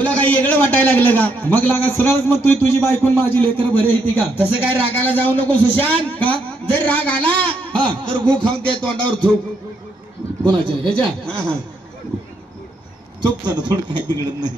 तुला काही वेगळं वाटायला लागलं का? मग लागा सरळच मग तू तुझी बायकून माझी लेकर बरे येते का? तसं काय रागाला जाऊ नको सुशांत. का जर राग आला हा तर गु खाऊन ते तोंडावर थूक. कोणाच्या ह्याच्या हा हा थूक तर थोडं काय बिघडत नाही.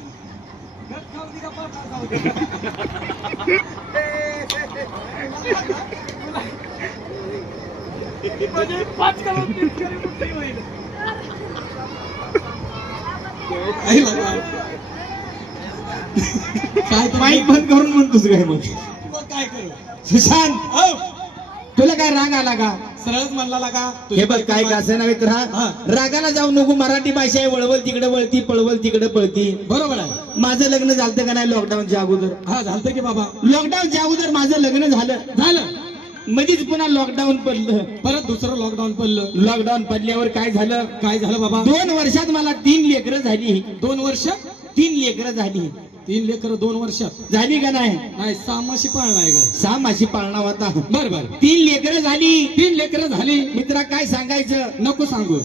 काय माईक बंद करून म्हणतोस काय मग? काय करू सुशांत हो तुला काय राग आला का? सरळच म्हणला लागा हे बघ काय का असं नव्हे तर हा रागाला जाऊ नको. मराठी भाषा आहे, वळवल तिकडे वळती, पळवल तिकडे पळती. बरोबर आहे. माझं लग्न झालं का नाही लॉकडाऊनच्या अगोदर? हा झालं की बाबा. लॉकडाऊनच्या अगोदर माझं लग्न झालं. मध्येच पुन्हा लॉकडाऊन पडलं. परत दुसरं लॉकडाऊन पडलं. लॉकडाऊन पडल्यावर काय झालं? काय झालं बाबा? 2 वर्षात मला 3 लेकरं झाली. 2 वर्ष 3 लेकरं झाली. 3 लेकर 2 वर्षात झाली का नाही? नाही 6 माशी पाळणा आहे का? 6 माशी पाळणा होता. बर बर 3 लेकरं झाली. 3 लेकर झाली. मित्रा काय सांगायचं? नको सांगू.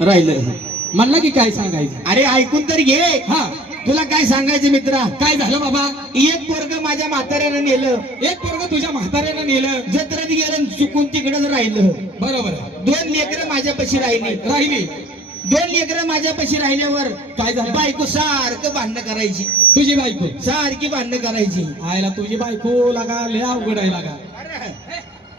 राहिलं. म्हणला की काय सांगायचं? अरे ऐकून तर घे. हा तुला काय सांगायचं मित्रा? काय झालं बाबा? एक पोरग माझ्या म्हाताऱ्यानं नेलं. एक पोरग तुझ्या म्हाताऱ्यानं नेलं. जत्रेत गेलं चुकून तिकडच राहिलं. बरोबर आहे. 2 लेकरं माझ्यापाशी राहिली. 2 लेकरं माझ्यापाशी राहिल्यावर काय झालं? बायको सारखं भांडणं करायची. तुझी बायको सारखी भांडणं करायची. आयला तुझी बायको लागा लय अवघड आहे लागा.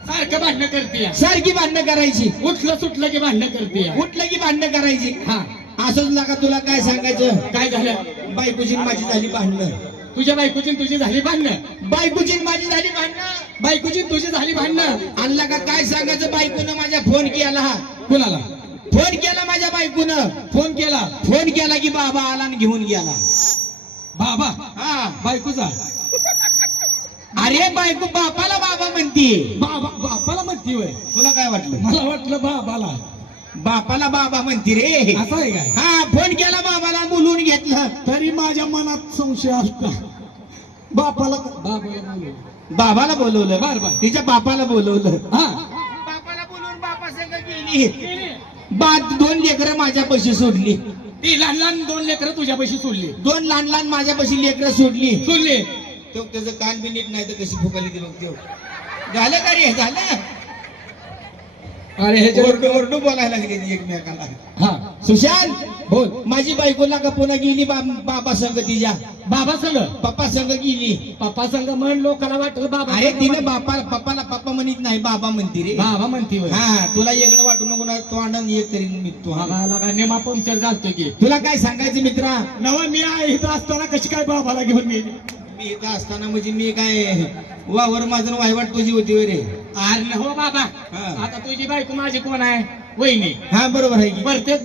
सारखं भांडणं करते. सारखी भांडणं करायची. उठलं सुटलं की भांडणं करते. उठलं की भांडणं करायची. हा असंच लागा. तुला काय सांगायचं? काय झालं? बायकोची आणि माझी झाली भांडणं. तुझ्या बायकोची आणि तुझी झाली भांडणं. बायकोची आणि माझी झाली भांडणं. बायकोची आणि तुझी झाली भांडणं. आणला का काय सांगायचं? बायकोनं माझ्या फोन केला. कुणाला फोन केला? माझ्या बायकोनं फोन केला? फोन केला की बाबा आला आणि घेऊन गेला. बाबा हा बायकोचा. अरे बायको बापाला बाबा म्हणती. बाबा बापाला म्हणती होय? तुला काय वाटलं? मला वाटलं बाबाला. बापाला बाबा म्हणती रे. असं आहे काय? हा फोन केला बाबाला, बोलून घेतलं. तरी माझ्या मनात संशय असता. बापाला बोलवलं. बाबाला बोलवलं. बर बर तिच्या बापाला बोलवलं. हा बापाला बोलवून बापा संग गेली. 2 लेकरं माझ्यापाशी सोडली. ती लहान लहान 2 लेकरं तुझ्या पैशी सोडली. 2 लहान लहान माझ्यापाशी लेकरं सोडली. सोडली. तो त्याचं कान बी नीट नाही तर कशी फुकाली ती बघ. झालं का रे? झालं. अरे हे ओरडू ओरडू बोलायला लागली ती एकमेकाला. हा सुशांत बोल. माझी बायकोला का पुन्हा गेली बाबा संग तिच्या. बाबा संग पप्पा संग गेली. पप्पा संग म्हण लोकांना वाटलं बाबा. अरे तिने पप्पाला पप्पा म्हणत नाही, बाबा म्हणते रे. बाबा म्हणती होय? हा तुला वेगळं वाटू नको ना. तो आनंद एक तरी मी तो लागा नेमा पंक्चर घालतो की. तुला काय सांगायचं मित्रा? नवा मी आहे इथं असताना कशी काय बाबाला घेऊन गेली? मी इथं असताना म्हणजे मी काय वावर माझं वायवाट तुझी होती रे. अरे हो बाबा. हा. आता तुझी बायको माझी कोण आहे? वहिनी. हा बरोबर आहे की. प्रत्येक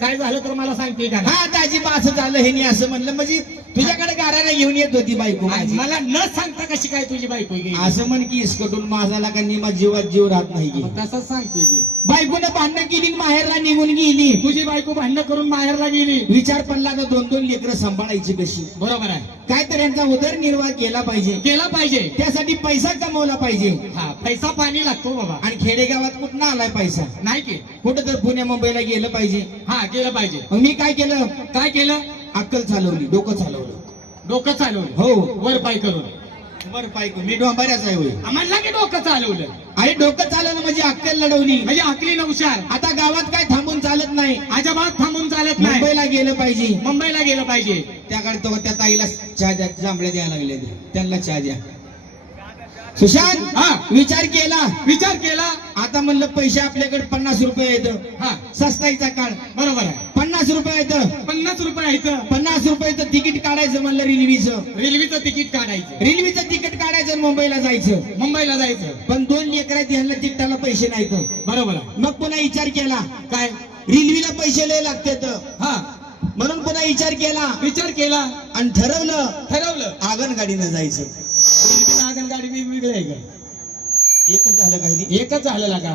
काय झालं तर मला सांगते का? हा दाजी बा असं झालं हे नाही असं म्हणलं म्हणजे तुझ्याकडे गाड्याला घेऊन येत होती बायको माझी. मला न सांगता कशी काय तुझी बायको गेली? असं म्हण की इसकटून माझाला का निमा जीवात जीव राहत नाही की. तसंच सांगतोय की. बायकोनं भांडणं केली आणि माहेरला निघून गेली. तुझी बायको भांडणं करून माहेरला गेली. विचार पडला का 2-2 लेकरं सांभाळायची कशी? बरोबर आहे. काय तर यांचा उदरनिर्वाह केला पाहिजे. केला पाहिजे. त्यासाठी पैसा कमवला पाहिजे. हा पैसा पाणी लागतो बाबा. आणि खेडेगावात कुठं आलाय पैसा? नाही की. कुठं तर पुण्या मुंबईला गेलं पाहिजे. हा गेलं पाहिजे. मग मी काय केलं? काय केलं? अक्कल चालवली, डोकं चालवलं. डोकं चालवलं. हो वर पाय करून. बर पायको मी डोंबऱ्याच आहे होय. म्हणला की डोकं चालवलं. अरे डोकं चालवलं म्हणजे अक्कल लढवली. म्हणजे अकली नवशार. आता गावात काय थांबून चालत नाही. अजिबात थांबून चालत नाही. मुंबईला गेलं पाहिजे. मुंबईला गेलं पाहिजे. त्याकडे तो त्या ताईला चहा द्या, जांभळे द्यायला लागले, त्यांना चहा द्या. सुशांत हा विचार केला. विचार केला. आता म्हणलं पैसे आपल्याकडे 50 रुपये येतं. हा सस्ताईचा काळ. बरोबर आहे. 50 रुपये येतं. 50 रुपये इथं. 50 रुपयाचं तिकीट काढायचं म्हणलं रेल्वेचं. रेल्वेचं तिकीट काढायचं. रेल्वेचं तिकीट काढायचं मुंबईला जायचं. मुंबईला जायचं. पण 2 लेकर आहेत यांना तिकिटाला पैसे नाहीत. बरोबर आहे. मग पुन्हा विचार केला काय? रेल्वेला पैसे लय लागतात. हा म्हणून पुन्हा विचार केला विचार केला आणि ठरवलं आगनगाडीनं जायचं. रेल्वे आगनगाडी वेगवेगळी आहे का? एकच झालं काही. एकच झालेला का?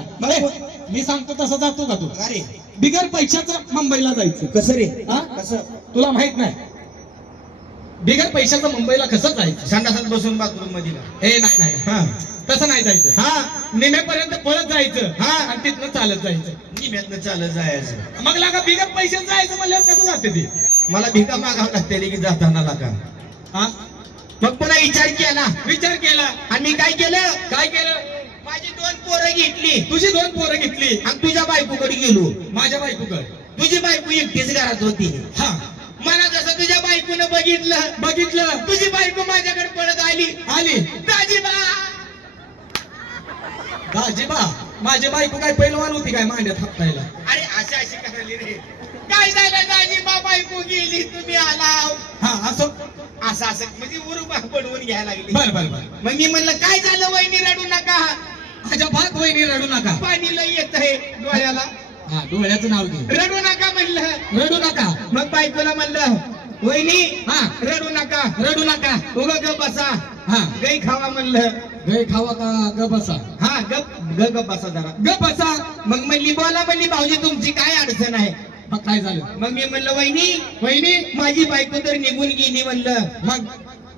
मी सांगतो तसं जातो का तू? अरे बिगर पैशाचं मुंबईला जायचं. कसं रे? हा कसं? तुला माहित नाही? बिगर पैशाचं मुंबईला कसं जायचं? संडासात बसून बाथरूम मध्ये हे नाही नाही हा तसं नाही जायचं. हा निम्यापर्यंत पळत जायचं. हा. आणि तिथनं चालत जायचं. निम्यातनं चालत जायचं. मग लागा बिगर पैशाचं जायचं म्हणल्यावर कसं जाते ते? मला भिका मागावं लागते की जाताना लागा. हा मग पुन्हा विचार केला विचार केला आणि मी काय केलं, काय केलं? माझी 2 पोरं घेतली तुझी 2 पोरं घेतली आणि तुझ्या बायकोकडे गेलो. माझ्या बायकोकडे. तुझी बायको एकटीच घरात होती. हा मला जसं तुझ्या बायकोनं बघितलं तुझी बायको माझ्याकडे पळत आली. आली दाजीबा दाजीबा. माझी बायको काय पैलवान होती काय मांड्यात हप्तायला? अरे अशी करायली रे. काय झालं दाजीबा, बायको गेली तुम्ही आला. हा असं असं म्हणजे उरुबा पडवून घ्यायला लागली. बर बर बर. मग मी म्हणलं काय झालं वहिनी, रडू नका, अजिबात वहिनी रडू नका. पाणी लई येत आहे डोळ्याला, हा डोळ्याचं नाव घे. रडू नका म्हणलं. रडू नका. मग बायकोला म्हणलं वहिनी हा रडू नका, रडू नका. उगा गप बसा, हा गाई खावा म्हणलं. गाय खावा का ग बसा? हा गप बसा जरा. ग बसा. मग म्हणली बोला, म्हणली भाऊजी तुमची काय अडचण आहे. मग काय झालं? मग मी म्हणलं वहिनी वहिनी माझी बायको तर निघून गेली म्हणलं. मग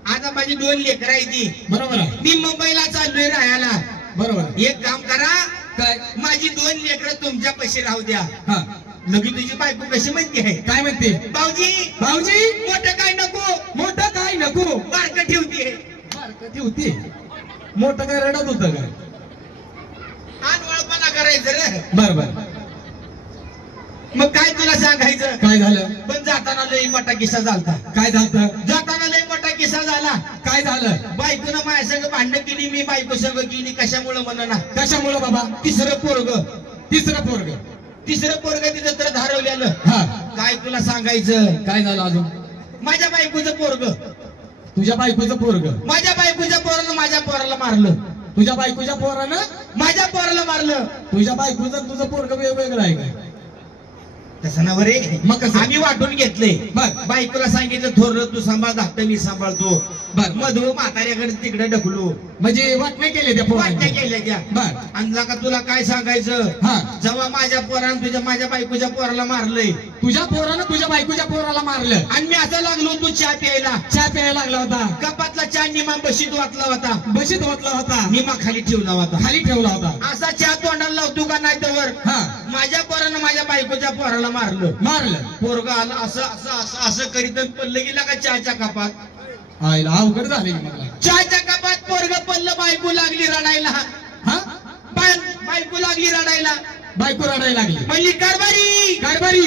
आता माझी 2 लेकरं आहे ती. बरोबर आहे. मी मुंबईला चाललोय राहायला. बरोबर आहे. एक काम करा, काय? माझी 2 लेकरं तुमच्या पैसे राहू द्या. हा लगी तुझी बायको कशी म्हणते आहे, काय म्हणते? भाऊजी भाऊजी मोठं काय नको, मोठं काय नको, बारकं ठेवते. कधी होती. मोठं काय रडत होतं काय? अनवळपणा करायचं रे. बर बर. मग काय तुला सांगायचं, काय झालं? पण जाताना लई मोठा किस्सा झालता. काय झालं? जाताना लई मोठा किस्सा झाला. काय झालं? बायकोनं माझ्या संग भांडण केली, मी बायको संग केली. कशामुळं म्हणा, कशामुळं बाबा? तिसरं पोरग तिसरं पोरग तिथं तर धारवल्यालं. हा काय तुला सांगायचं, काय झालं अजून? माझ्या बायकोचं पोरग, तुझ्या बायकोचं पोरग. माझ्या बायकोच्या पोरानं माझ्या पोराला मारलं. तुझ्या बायकोच्या पोरानं माझ्या पोराला मारलं. तुझ्या बायकोचं तुझं पोरग वेगवेगळं आहे काय? तसं ना बरे. मग कसं? आम्ही वाटून घेतले. बर बायकोला सांगितलं थोरलं तू सांभाळ, धाकटं मी सांभाळतो. बर. मधू म्हाताऱ्याकडे तिकडे ढकलो. म्हणजे वाटणे केले त्या वाटण्या पोराने. केल्या त्या. बर. आणि का तुला काय सांगायचं, हा जेव्हा माझ्या पोरानं माझ्या बायकोच्या पोराला मारलंय तुझ्या पोरानं तुझ्या बायकोच्या पोराला मारलं आणि मी असं लागलो तू चहा प्यायला, चहा प्यायला लागला होता. कपातला चहा निमा बशीत वाचला होता, बशीत होतला होता. निमा खाली ठेवला होता. खाली ठेवला होता. असा चहा तोंडाला लावतो का नाही तवर हा माझ्या पोरानं माझ्या बायकोच्या पोराला मारलं. मारलं. पोरगा आला असं असं असं असं करीत पडलं गेला का चहाच्या कपात. आईला अवघड झाले मला. चहाच्या कपात पोरग पडलं, बायको लागली रडायला. हा बायको लागली रडायला. बायको रडायला लागली. म्हणली कारभारी कारभारी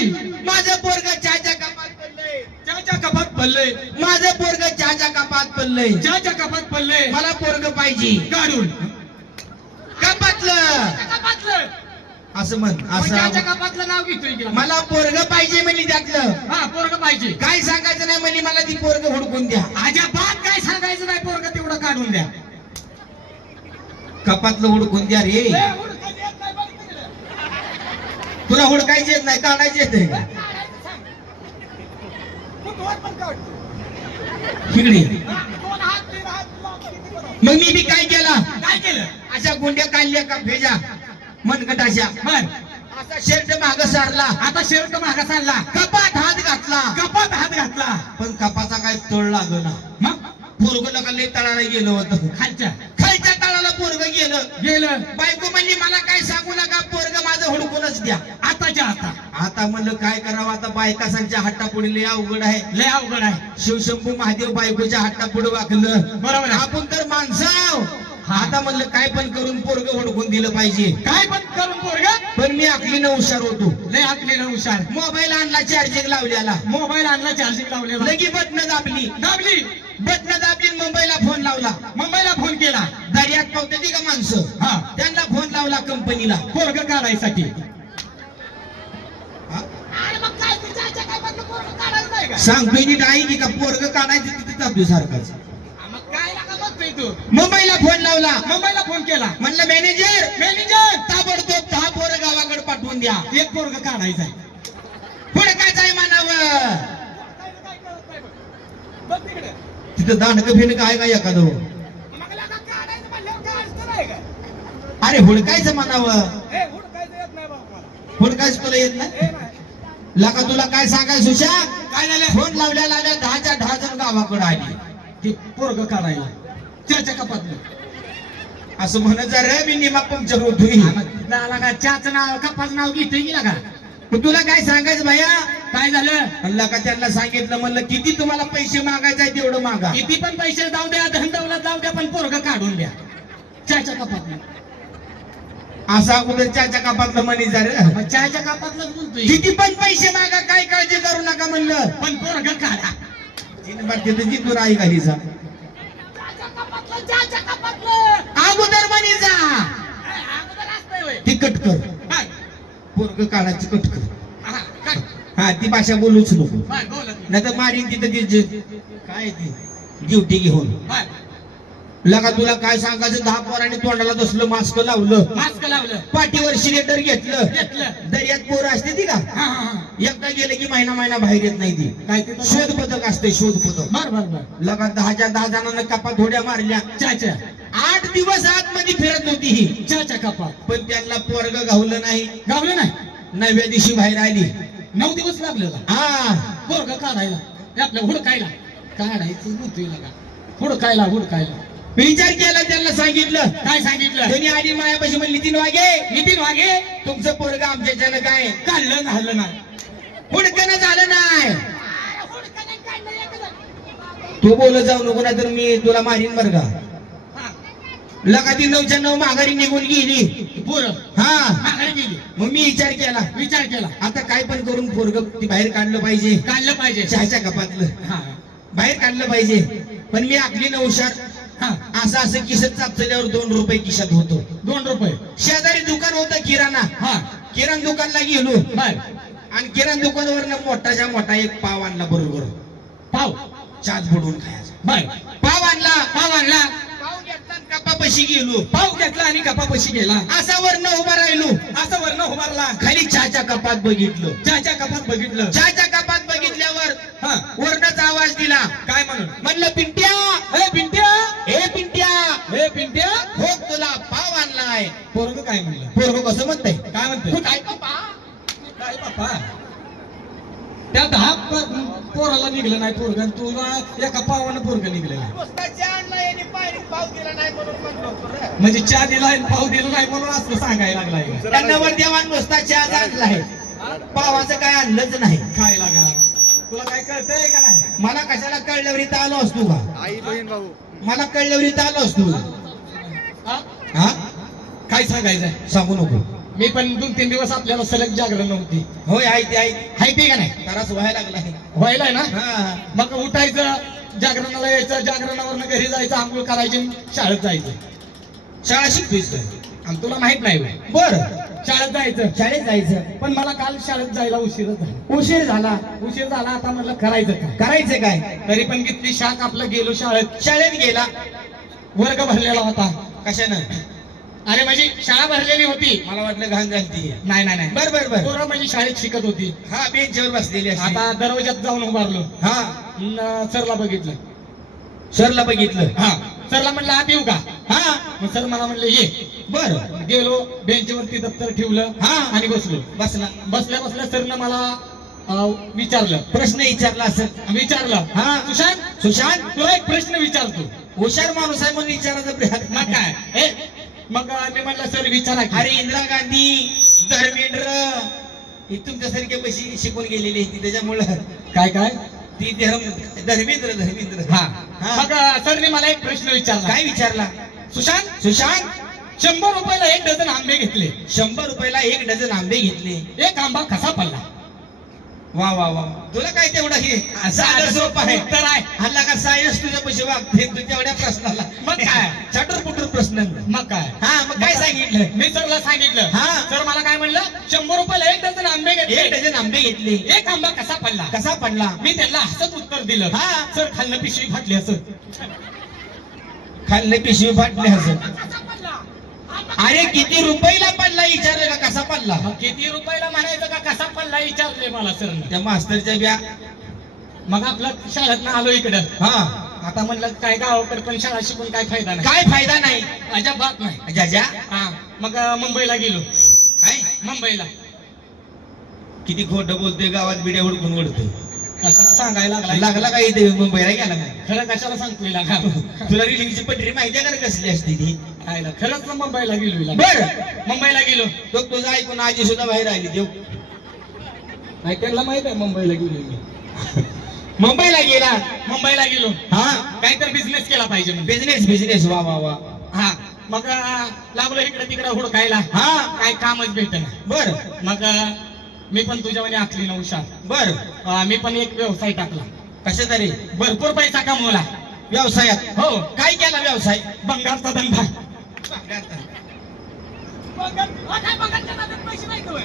माझं पोरग चहाच्या कपात पडलंय, चहाच्या कपात पडले. माझं पोरग चहाच्या कपात पडलंय, चहाच्या कपात पडले. मला पोरग पाहिजे काढून कपातलं. असं म्हण, असं कपातलं नाव घेतोय की मला पोरग पाहिजे म्हणली त्यातलं. हा पोरग पाहिजे. काय सांगायचं नाही म्हणली, मला ती पोरग हुडकून द्या. अजिबात काय सांगायचं नाही. पोरग तेवढं काढून द्या. कपातलं हुडकून द्या रे. तुला हुडकायचे येत नाही, काढायचे येत का इकडे. मग मी बी काय केला, काय केलं? अशा गुंड्या काढल्या का भेजा मनकटाच्या. बर. असा शर्ट माग सारला, आता शर्ट मागा चालला. कपात हात घातला. कपात हात घातला. पण कपाचा काय तळ लागला. मग पोरग लय तळाला गेलं होतं. खालच्या खालच्या तळाला पोरग गेलं. गेलं. बायको म्हणली मला काय सांगू नका, पोरग माझं हुडकूनच द्या. आताच्या आता आता म्हणलं काय करावं, आता बायकासांच्या हट्टापुढे लय अवघड आहे. लय अवघड आहे. शिवशंभू महादेव बायकोच्या हट्टापुढे वाकलं. बरोबर आहे. आपण तर माणसाव. हा. आता म्हणलं काय पण करून पोरग हुडकून दिलं पाहिजे. काय पण करून पोरग. पण मी आखलीनं हुशार होतो. लय हाकलेला हुशार. मोबाईल आणला, चार्जिंग लावल्याला, मोबाईल आणला, चार्जिंग लावलेला. लगी बटन दाबली. बटन दाबली, मुंबईला फोन लावला. मुंबईला फोन केला. दर्यात पावते का माणसं, हा त्यांना फोन लावला कंपनीला. पोरग काढायसाठी. सांगतोय नीट आहे की का पोरग काढायचं तिथे तापली सारखाच. काय लागा बघतोय तू. मुंबईला फोन लावला. मुंबईला फोन केला. म्हणलं मॅनेजर ताबडतोब 10 पोरं गावाकडे पाठवून द्या. एक पोरग काढायचंय. हुडकायचं आहे म्हणावं. तिथं दांडकं फिरकं आहे का एखादं. अरे हुडकायचं म्हणावं. हुडकायचं तुला येत नाही लका. तुला काय सांगायचं सुशा, काय झालं? फोन लावल्या 10च्या 10 जण गावाकडे आली. ते पोरग काढायला चहाच्या कपातलं. असं म्हणत जा रे, मी निमा पंक्चर होतोय. लागा चहाचं नाव कपाचं नाव घेतोय की लागा. तुला काय सांगायचं भैया, काय काय झालं? म्हणलं का त्यांना सांगितलं, म्हणलं किती तुम्हाला पैसे मागायचे तेवढं मागा. किती पण पैसे जाऊ द्या, धंदवला जाऊ द्या, पण पोरग काढून द्या चहाच्या कपातलं. असा अगोदर चहाच्या कपातलं मनीचा रे. मग चहाच्या कपातलं बोलतोय. किती पण पैसे मागा, काय काळजी करू नका म्हणलं, पण पोरग काढा. तिथं जिथून आई घालीचा अगोदर मनीचा ती कटकर पोरग काढायची कटकर. हा ती भाषा बोलूच नको, नाही तर मारीन तिथं ती काय ती ड्युटी घेऊन. लगा तुला काय सांगायचं, 10 पोरांनी तोंडाला तसलं मास्क लावलं, पाठीवर सिलेंडर घेतलं, दर्यात पोरं असते ती का, एकदा गेले की महिना बाहेर येत नाही ती. काय ते शोध पथक असते, शोध पथक. बर लगा 10 जणांना कपात थोड्या मारल्या. चहाच्या 8 दिवस आतमध्ये फिरत होती ही चहाच्या कपात, पण त्यांना पोरग गावलं नाही. गावलं नाही. 9व्या दिवशी बाहेर आली. 9 दिवस लागले का हा पोरग काढायला, आपल्या हुडकायला काढायचं म्हणतोय का, हुडकायला विचार केला, त्यांना सांगितलं. काय सांगितलं? त्यांनी आली मायापाशी म्हणली, नितीन वागे तुमचं पोरग आमच्याच्यानं काय काढलं झालं नाही, हुडकणं झालं नाही. तू बोलत जाऊ नको, ना तर मी तुला मारीन बर का. लगा ती 9च्या 9 माघारी निघून गेली पोरं. हा माघारी गेली. मग मी विचार केला आता काय पण करून पोरग ती बाहेर काढलं पाहिजे, चहाच्या कपातलं बाहेर काढलं पाहिजे. पण मी आपली नवशार असं किशात चापल्यावर 2 रुपये खिशात होतो. 2 रुपये. शेजारी दुकान होतं किराणा दुकानला गेलो आणि किराणा दुकानावर मोठा एक पाव आणला. बरोबर पाव चाच बुडवून खायचा. पाव आणला पाव घेतला आणि कपापाशी गेलो. पाव घेतला आणि कपापाशी गेला. असा वरनं उभा राहिलो. उभारला. खाली चहाच्या कपात बघितलं. चहाच्या कपात बघितल्यावर वरनच आवाज दिला. काय म्हणलं पिंट्या, पिंट्या हो तुला पाव आणलाय. पोरग काय म्हणलं? पोरग कसं म्हणतंय, काय म्हणतोय? काय बापा त्या 10 पोराला निघलं नाही पोरग, तुला एका पावानं पोरग निघलं नाही. म्हणजे चहा दिला पाव दिला नाही म्हणून असं सांगायला लागलाय. त्यांना वर देवान नुसता चहा आणलाय, पावाचं काय आणलंच नाही. काय लागा तुला काय कळतंय का नाही? मला कशाला कळल्यावर इथं आलो असतो का? आई बहीण भाऊ मला कळल्यावर इथं आलो असतो. हा काय सांगायचंय सांगू नको. मी पण 2-3 दिवस आपल्याला सलग जागरण नव्हती. होय आहे ते का नाही? त्रास व्हायला लागलाय. व्हायलाय ना. हा मग उठायचं, जागरणाला यायचं, जागरणावरनं घरी जायचं, आंघोळ करायची, शाळेत जायचं. शाळा शिकतोयस काय? आणि तुला माहित नाही बर शाळेत जायचं. पण मला काल शाळेत जायला उशीर झाला. आता म्हटलं करायचं काय. तरी पण किती शाख आपलं गेलो शाळेत गेला. वर्ग भरलेला होता. कशानं? अरे माझी शाळा भरलेली होती. मला वाटलं घाण घालती. नाही. बर पोरं माझी शाळेत शिकत होती. हा बेंचवर बसलेली असते. आता दरवाजात जाऊन उभारलो. सरला बघितलं. सरला म्हणलं आत येऊ का? मग सर मला म्हणले ये. बर गेलो, बेंचवरती दप्तर ठेवलं आणि बसल्या सरनं मला विचारलं. प्रश्न विचारला असं विचारलं. सुशांत तुला एक प्रश्न विचारतो. हुशार माणूस आहे म्हणून विचारायचं. मग काय? मग मी म्हटलं सर विचारा की. अरे इंदिरा गांधी, धर्मेंद्र ही तुमच्यासारख्या पैसे शिकून गेलेली आहे, त्याच्यामुळं काय ती धर्मेंद्र. मग सरने मला एक प्रश्न विचारला. काय विचारला? सुशांत 100 रुपयाला 1 डझन आंबे घेतले. 100 रुपयाला 1 डझन आंबे घेतले. एक आंबा कसा पडला? वा तुला काय तेवढा हे साधं सोपं आहे. तर आहे हल्ला का सायन्स तुझ्या पैसे वागते तुझ्या एवढ्या प्रश्नाला. मग काय? चटुरपुटूर प्रश्न. मग काय? मग काय सांगितलं? मी सरला सांगितलं. सर मला काय म्हणलं? 100 रुपयाला 1 डझन आंबे घेतले. 1 डझन आंबे घेतले. एक आंबा कसा पडला? मी त्यांना हसत उत्तर दिलं. सर खाल्लं पिशवी फाटली असं. खाल्ले पिशवी फाटले असं. अरे किती रुपयाला पडला विचारले का कसा पडला? किती रुपयाला म्हणायचं का कसा पडला विचारले मला सर. त्या मास्तरच्या ब्या. मग आपलं शाळेत आलो इकडं. आता म्हणलं काय गावाकडे पण शाळा शिकून काय फायदा नाही. काय फायदा नाही? अजिबात नाही. ज्या मग मुंबईला गेलो. काय मुंबईला? किती खोटं बोलतोय, गावात बिड्या हुडकून ओढतोय. कसं सांगायला लागला का इथे मुंबईला गेला का? खरं कशाला सांगतोय लागा? तुला रिलिंगची पटरी माहिती आहे का कसली असते ती? खरंच मुंबईला गेलो. बर मुंबईला गेलो. तो तुझं ऐकून आजी सुद्धा बाहेर आली. देव नाही त्यांना माहित आहे मुंबईला गेलो मी. मुंबईला गेला. मुंबईला गेलो. हा काहीतरी बिझनेस केला पाहिजे म्हणजे. बिझनेस वा वा वा. हा मग लागलो इकडे तिकडे हुडकायला. हा काय कामच भेटेना. बर मग मी पण तुझ्यावानी आखली ना हुशार. बर मी पण एक व्यवसाय टाकला. कशा तरी भरपूर पैसा कमवला. व्यवसायात. हो. काय केला व्यवसाय? बंगारचा धंदा.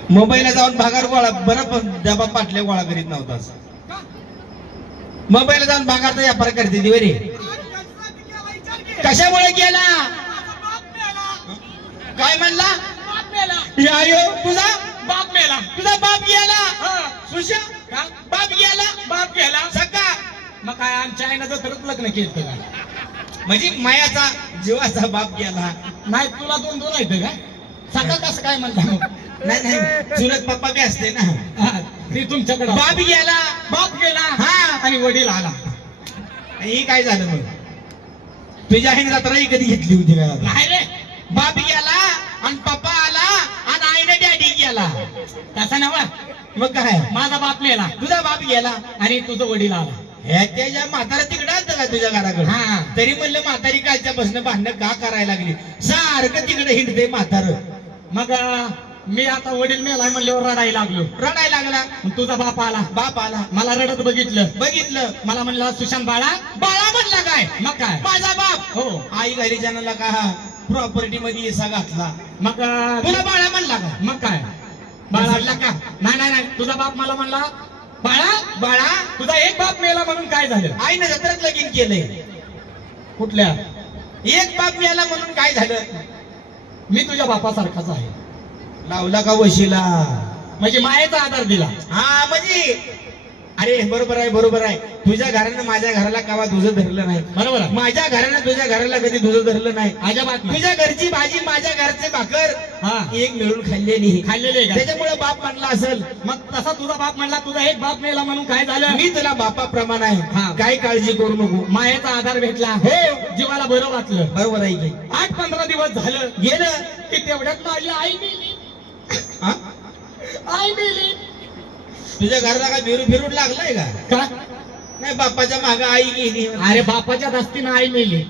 मुंबईला जाऊन भागार गोळा बरं डबा पाटल्या गोळा करीत नव्हतास. मुंबईला जाऊन भागारचा व्यापार करते ती बरे. कशामुळे गेला? काय म्हणला? तुझा बाप मेला. तुझा बाप गेला. सुशा का? बाप गेला. बाप गेला. सका मग काय आमच्या आईनं जर तरच लग्न केलं का? म्हणजे मायाचा जीवाचा बाप गेला. नाही तुला दोन दोन आहेत का? सका कसं काय म्हणता? नाही नाही चुलत पप्पा बी असते ना. ती तुमच्याकडे बाप गेला. बाप गेला. हा. आणि वडील आला. ही काय झालं मग? तुझ्या आईने जत्राही कधी घेतली होती का? नाही रे. बाप गेला आणि पप्पा आला आणि आईने डॅडी गेला. तसा नवा. मग काय? माझा बाप मेला. तुझा बाप गेला आणि तुझं वडील आला. हे त्याच्या म्हातारा तिकडं आलतं का तुझ्या घराकडे? हा. तरी म्हणलं म्हातारी कालच्या बसणं भांडणं का करायला लागली? सारखं तिकडे हिंडते म्हातार. मग मी आता वडील मेलाय म्हणल्यावर रडायला लागलो. रडायला लागला. मग तुझा बाप आला. बाप आला. मला रडत बघितलं. मला म्हणला सुशांत बाळा. बाळा म्हणला काय? मग काय? माझा बाप. हो. आई घरी जनाला का प्रॉपर्टी मध्ये हिस्सा घातला. मग तुला बाळा म्हणला का? मग काय? बाळा म्हणला का? नाही तुझा बाप मला म्हणला बाळा बाळा तुझा एक बाप मेला म्हणून काय झालं? आईनं जत्रात लगीन केलंय. कुठल्या? एक बाप मेला म्हणून काय झालं? मी तुझ्या बापासारखाच आहे. लावला का वशीला? म्हणजे मायेचा आधार दिला. हा म्हणजे अरे बरोबर आहे. तुझ्या घरानं माझ्या घराला कवा तुझं धरलं नाही. बरोबर आहे. माझ्या घरानं तुझ्या घराला कधी तुझं धरलं नाही. अजिबात नाही. तुझ्या घरची भाजी माझ्या घरचे भाकर हा एक मिळून खाल्लेली. खाल्लेले का? त्याच्यामुळे बाप म्हणला असेल. मग तसा तुझा बाप म्हणला तुझा एक बाप मेला म्हणून काय झालं? मी तुला बापाप्रमाणे हा. आहे. काय काळजी करू नको. मायेचा आधार भेटला. हो. जीवाला बरं वाटलं. बरोबर आहे की? 8-15 दिवस झालं गेलं की तेवढ्यात माझी आई मेली. हा? आई मेली. तुझ्या घराला काय फिरून लागलाय का? का? नाही बापाच्या मागे आई गेली. अरे बापाच्या दस्तीनं आई मेली.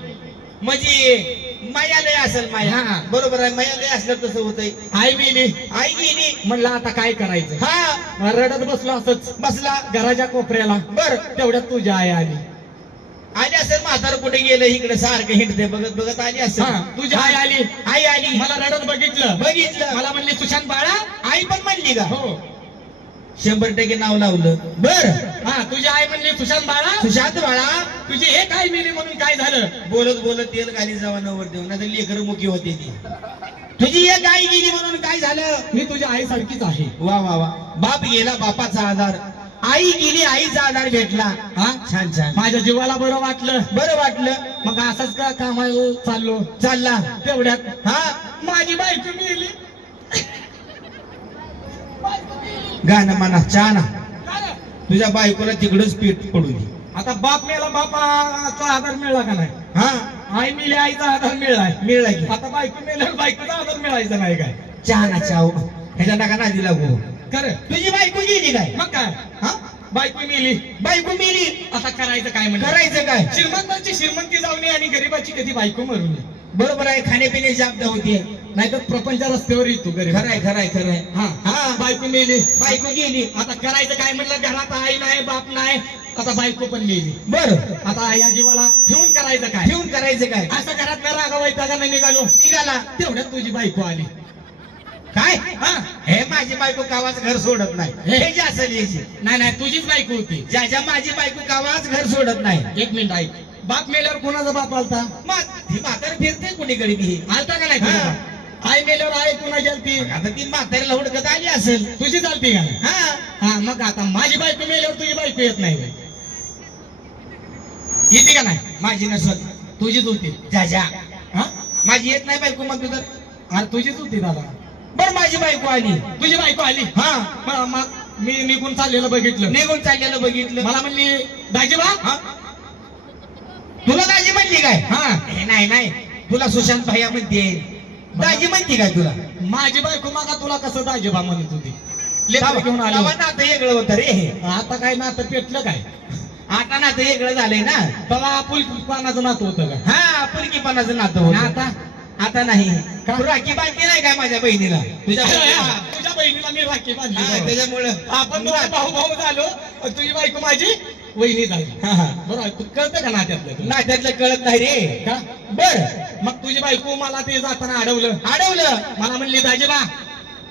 म्हणजे मायालय असेल माया. हा. बरोबर आहे. मायालय असलं तसं होतंय. आई मेली. आई गेली. म्हणलं आता काय करायचं? हा रडत बसलो असंच बसला. घराच्या कोपऱ्याला. बर तेवढ्यात तुझी आई आली. आली असेल. म्हातार कुठे गेलं इकडे सारखं हिंडते बघत आली असेल. हा, तुझी आई आली. आई आली. मला रडत बघितलं. मला म्हणली सुशांत बाळा. आई पण म्हणली का? हो. 100% नाव लावलं. बर हा तुझी आई म्हणली सुशांत बाळा सुशांत बाळा तुझी एक आई मेली म्हणून काय झालं? बोलत तेल खाली जवानावर देऊ ना तर लेकर मुखी होते ती. तुझी एक आई गेली म्हणून काय झालं? मी तुझ्या आई सारखीच आहे. वा वा वा. बाप गेला बापाचा आधार. आई गेली आईचा आधार भेटला. हा छान छान. माझ्या जीवाला बरं वाटलं. मग असंच का कामाला चालला. तेवढ्यात हा माझी बायको मेली. गाणं म्हणा चाना. तुझ्या बायकोला तिकडच पीठ पडू दे. आता बाप मेला बापाचा आधार मिळला का नाही? हा आई मेली आईचा आधार मिळालाय. मिळला की? आता बायको मेल्यावर बायकोचा आधार मिळायचा नाही काय? चाना चाव ह्याच्या नका नादी लागू. खरं तुझी बायको गेली काय? मग काय? हा बायको मेली. बायको मेली. आता करायचं काय म्हणजे? करायचं काय? श्रीमंताची श्रीमंती जाऊ नये आणि गरीबाची कधी बायको मरू नये. बरोबर आहे. खाण्यापिण्याची आपदा होती. नाहीतर प्रपंच रस्त्यावर येतो गरीब. खरंय. हा बायको मेली. बायको गेली. आता करायचं काय म्हटलं? घरात आई नाही बाप नाही. आता बायको पण गेली. बर आता या जीवाला ठेवून करायचं काय? ठेवून करायचं काय? असं घरात रागावायचा का नाही? निघाला. तेवढ्यात तुझी बायको आली. काय? हा हे माझी बायको कावाच घर सोडत नाही. हे जे असेल याची. नाही तुझीच बायको होती. ज्याच्या माझी बायको कावाच घर सोडत नाही. एक मिनिट ऐक. बाप मेल्यावर कोणाचा बाप आलता? ही म्हातारी फिरते कुणीकडे बी. आलता का नाही तुझा? आई मेल्यावर आई कुणाची आलती? आता ती म्हातारीला हुडकत आली असेल. तुझी चालती का? हा मग आता माझी बायको मेल्यावर तुझी बायको येत नाही बाई. येते का नाही? माझी नसत तुझीच होती. ज्याच्या हा माझी येत नाही बायको. मग तुझं अरे तुझीच होती दादा. बर माझी बायको आली. तुझी बायको आली. हा मग मी निघून चाललेलं बघितलं. निघून चाललेलं बघितलं. मला म्हणली दाजीबा. हा तुला दाजी म्हणली काय? हा नाही तुला सुशांत भैया म्हणते. दाजी म्हणते काय तुला? माझी बायको मग तुला कसं दाजीबा म्हणत होती? लेकरं घेऊन आलो. तेव्हा नातं वेगळं होतं रे. आता काय नातं पेटलं काय? आता नातं वेगळं झालंय ना. तेव्हा आपुलकीपणाचं नातं होतं का? हा आपुलकीपणाचं नातं आणि होतं. आता नाही. तू राखी बांधली नाही काय माझ्या बहिणीला? तुझ्या बहिणीला? तुझ्या बहिणीला मी राखी हा, बांधली. त्याच्यामुळं आपण दोघं भाऊ भाऊ झालो, तुझी बायको माझी वहिनी झाली. हा, हा. बरोबर, तू कळतं का नात्यातलं तुला? नात्यातलं कळत नाही रे. का? बर मग तुझी बायको मला ते जाताना अडवलं. अडवलं. मला म्हणली दाजीबा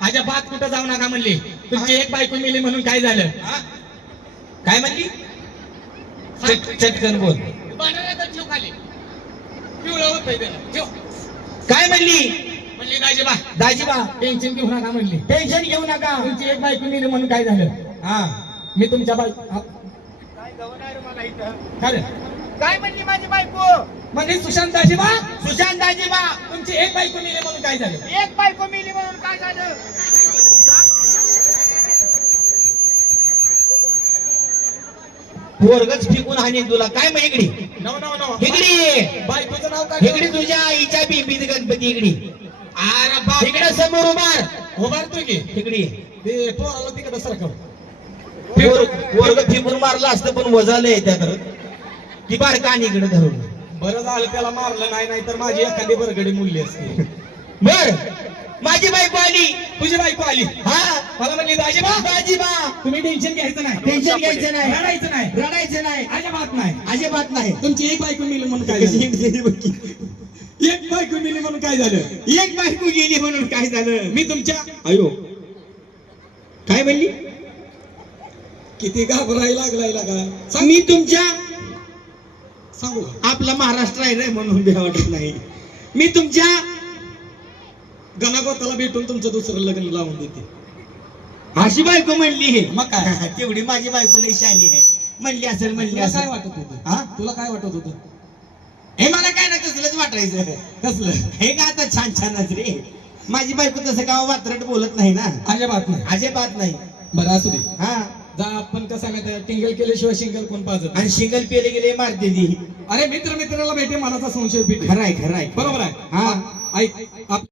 अजिबात कुठं जाऊ नका म्हणली. तुमची एक बायको मिली म्हणून काय झालं? हा? काय म्हणली? चटकन बोल. ठेव खाली. पिवळं होतंय त्याला. ठेव. काय म्हणली? म्हणली दाजीबा दाजीबा टेन्शन घेऊ नका म्हणली. टेन्शन घेऊ नका. तुमची एक बायको मिली म्हणून काय झालं? हा मी तुमच्या बायको काय म्हणली माझी बायको? म्हणजे सुशांत दाजीबा सुशांत दाजीबा तुमची एक बायको मिली म्हणून काय झालं? एक बायको मिली म्हणून काय झालं? पोरगच फिकून हानी तुला. काय मग इकडी नो नो नो इकडी बायकोचं नाव काय? इकडी तुझ्या आईच्या बिबीत गणपती इकडी. अरे बाप. इकडे समोर उभार. उभारतोय की इकडी ते पोराला तिकडं सरकव. पोरग फिकून मारलं असतं पण वजालंय त्या तर ती बारका आणि इकडे धरून. बरं झालं त्याला मारलं नाही, नाही तर माझी एखादी बरगडी मुलली असते. बर माझी बायको आली. तुझी बायको आली. हा मला म्हणली दाजीबा दाजीबा तुम्ही टेन्शन घ्यायचं नाही. टेन्शन घ्यायचं नाही. रडायचं नाही. रडायचं नाही. अजिबात नाही. अजिबात नाही. तुमची एक बायको मिली म्हणून काय झालं? एक बायको मिली म्हणून काय झालं? एक बायको गेली म्हणून काय झालं? मी तुमच्या अयो काय म्हणली? किती घाबरायला लागलाय लागा. मी तुमच्या सांगू का? आपला महाराष्ट्र आहे रे म्हणून भ्या वाटत नाही. मी तुमच्या गणागोताला भेटून तुमचं दुसरं लग्न लावून देते. अशी बायको म्हणली. मग काय? तेवढी माझी बायको लई शानी आहे. म्हणली असेल म्हणली तुला काय असेल. वाटत होतं? हा? तुला काय वाटत होतं? हे मला काय ना कसलंच वाटायचं. कसलं? हे का आता छान छानच रे. माझी बायको तसं गाव वात्रट बोलत नाही ना. अजिबात नाही. अजिबात नाही. बरं असू दे. हा जा आपण कसं आहे माहिती आहे, टिंगल केल्याशिवाय शिंगल कोण पाजत. आणि शिंगल पेले गेले मारते ती. अरे मित्र मित्राला भेटे मनाचा संशय भेटे. खराय खराय बरोबर आहे. हा ऐक